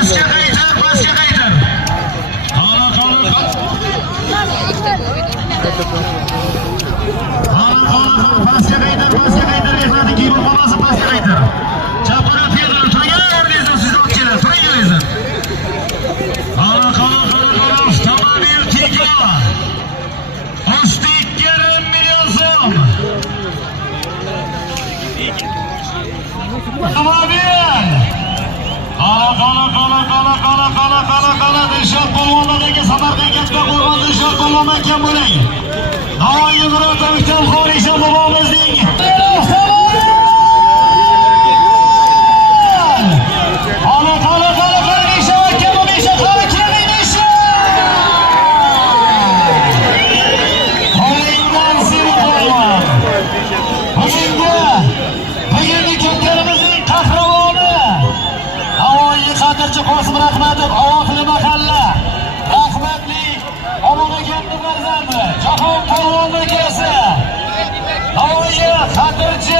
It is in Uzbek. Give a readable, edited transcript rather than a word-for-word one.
pastga qaytar, pastga qaytar. Pastga qaytar, mehnatni kiyib qolmasin, pastga qaytar. Chapara Pedro turgan o'rningizdan siz olib kelasiz, turing o'zingizdan. Avtomobil Tigo. Osti 2,5 million so'm. Avtomobil. Qala Dilshod polvonlarga Samarqandga qo'rg'on Dilshod polvon akam bo'ling. Navoiy Murodovdan Xorija bobomizning Qosim Rahmatov, Avofli mahalla. Rahmatli Omonaganning farzandi, Jahon polvon akasi. Navoiy Xatirchi